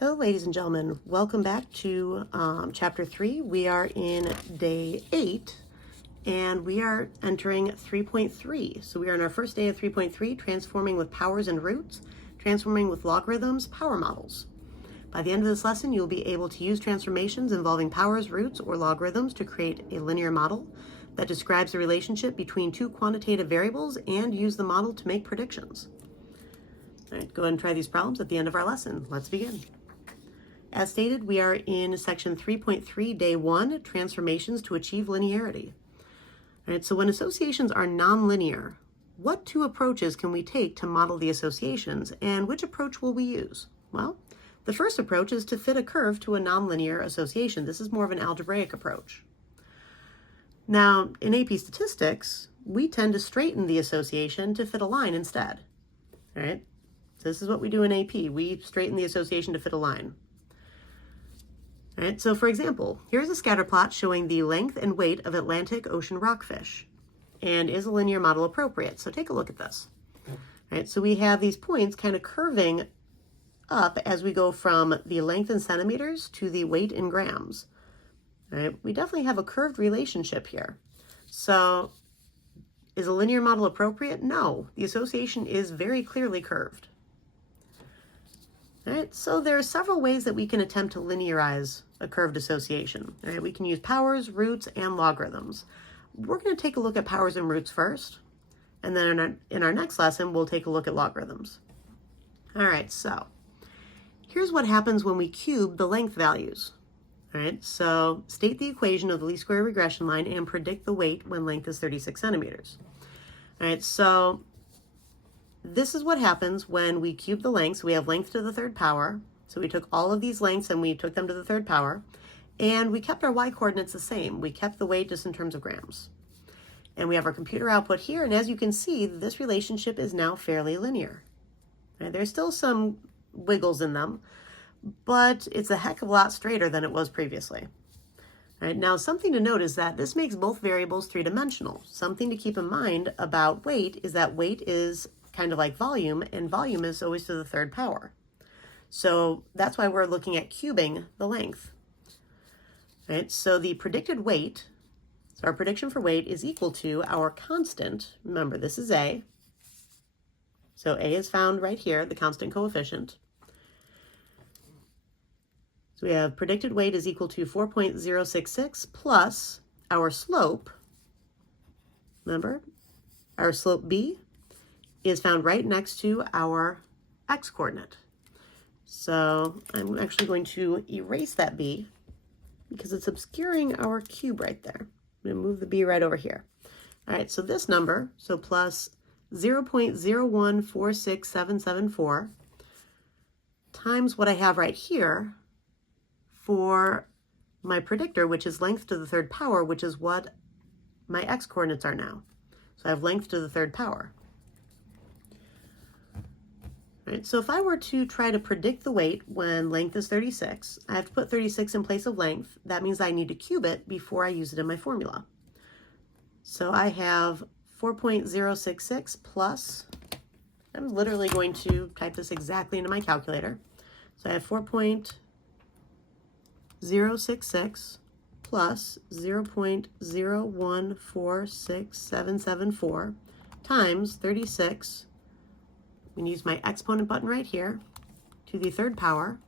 Hello, ladies and gentlemen. Welcome back to Chapter 3. We are in Day 8, and we are entering 3.3. So we are on our first day of 3.3, transforming with powers and roots, transforming with logarithms, power models. By the end of this lesson, you'll be able to use transformations involving powers, roots, or logarithms to create a linear model that describes the relationship between two quantitative variables and use the model to make predictions. All right, go ahead and try these problems at the end of our lesson. Let's begin. As stated, we are in section 3.3, day 1, transformations to achieve linearity. All right, so when associations are nonlinear, what two approaches can we take to model the associations, and which approach will we use? Well, the first approach is to fit a curve to a nonlinear association. This is more of an algebraic approach. Now, in AP statistics, we tend to straighten the association to fit a line instead. All right, so this is what we do in AP. We straighten the association to fit a line. All right, so for example, here's a scatter plot showing the length and weight of Atlantic Ocean rockfish. And is a linear model appropriate? So take a look at this. All right, so we have these points kind of curving up as we go from the length in centimeters to the weight in grams. All right, we definitely have a curved relationship here. So is a linear model appropriate? No, the association is very clearly curved. All right, so there are several ways that we can attempt to linearize a curved association. All right, we can use powers, roots, and logarithms. We're going to take a look at powers and roots first, and then in our next lesson, we'll take a look at logarithms. All right, so here's what happens when we cube the length values. All right, so state the equation of the least square regression line and predict the weight when length is 36 centimeters. All right, so this is what happens when we cube the lengths. We have length to the third power. So we took all of these lengths and we took them to the third power. And we kept our y coordinates the same. We kept the weight just in terms of grams. And we have our computer output here. And as you can see, this relationship is now fairly linear. Right, there's still some wiggles in them, but it's a heck of a lot straighter than it was previously. All right, now, something to note is that this makes both variables three-dimensional. Something to keep in mind about weight is that weight is kind of like volume, and volume is always to the third power. So that's why we're looking at cubing the length. Right, so the predicted weight, so our prediction for weight is equal to our constant. Remember, this is A. So A is found right here, the constant coefficient. So we have predicted weight is equal to 4.066 plus our slope. Remember, our slope B is found right next to our x coordinate. So I'm actually going to erase that B because it's obscuring our cube right there. I'm going to move the B right over here. All right, so this number, so plus 0.0146774 times what I have right here for my predictor, which is length to the third power, which is what my x coordinates are now. So I have length to the third power. Right, so if I were to try to predict the weight when length is 36, I have to put 36 in place of length. That means I need to cube it before I use it in my formula. So I have 4.066 plus, I'm literally going to type this exactly into my calculator. So I have 4.066 plus 0.0146774 times 36. I'm going to use my exponent button right here to the third power,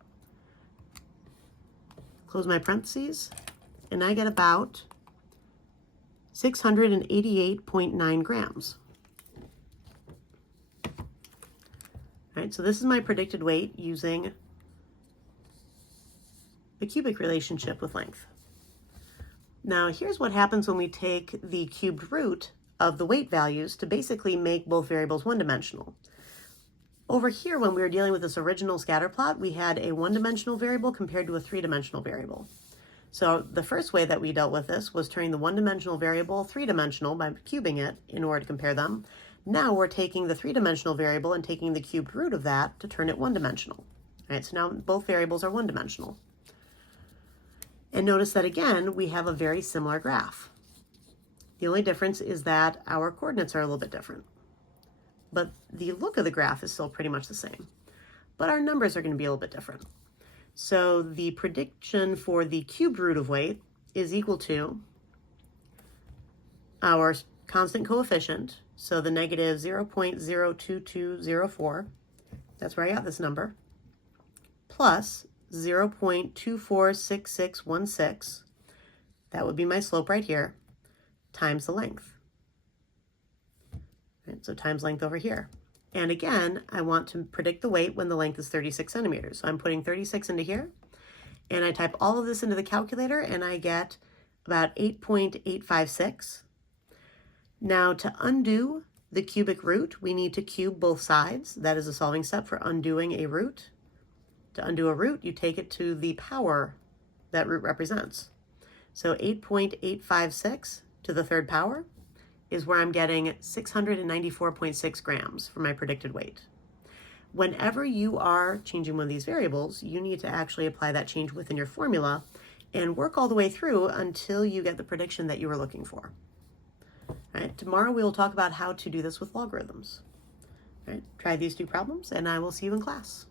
close my parentheses, and I get about 688.9 grams. All right, so this is my predicted weight using the cubic relationship with length. Now, here's what happens when we take the cubed root of the weight values to basically make both variables one-dimensional. Over here, when we were dealing with this original scatter plot, we had a one-dimensional variable compared to a three-dimensional variable. So the first way that we dealt with this was turning the one-dimensional variable three-dimensional by cubing it in order to compare them. Now we're taking the three-dimensional variable and taking the cubed root of that to turn it one-dimensional. All right, so now both variables are one-dimensional. And notice that again, we have a very similar graph. The only difference is that our coordinates are a little bit different. But the look of the graph is still pretty much the same. But our numbers are going to be a little bit different. So the prediction for the cubed root of weight is equal to our constant coefficient, so the negative 0.02204, that's where I got this number, plus 0.246616, that would be my slope right here, times the length. Right, so times length over here. And again, I want to predict the weight when the length is 36 centimeters. So I'm putting 36 into here, and I type all of this into the calculator, and I get about 8.856. Now to undo the cubic root, we need to cube both sides. That is a solving step for undoing a root. To undo a root, you take it to the power that root represents. So 8.856 to the third power is where I'm getting 694.6 grams for my predicted weight. Whenever you are changing one of these variables, you need to actually apply that change within your formula and work all the way through until you get the prediction that you were looking for. All right, tomorrow we will talk about how to do this with logarithms. All right, try these two problems and I will see you in class.